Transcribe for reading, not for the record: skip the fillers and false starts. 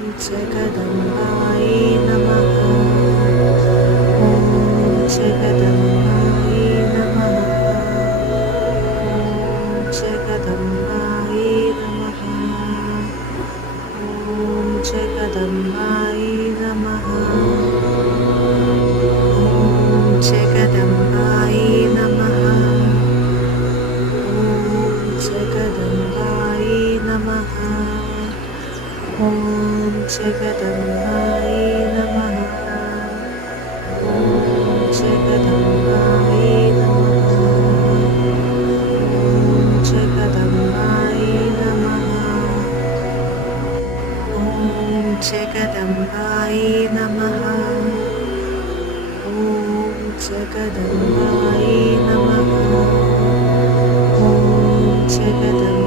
जगदम्बायै नमः। ॐ जगदम्बायै नमः। ॐ जगदम्बायै नमः। ॐ जगदम्बायै नमः। ॐ जगदम्बायै नमः। ॐ जगदम्बायै नमः। ॐ जगदम्बायै नमः। ॐ जगदम्बायै नमः। ॐ जगदम्बायै नमः। ॐ जगदम्बायै नमः। ॐ जगदम्बायै नमः। ॐ जगदम्बायै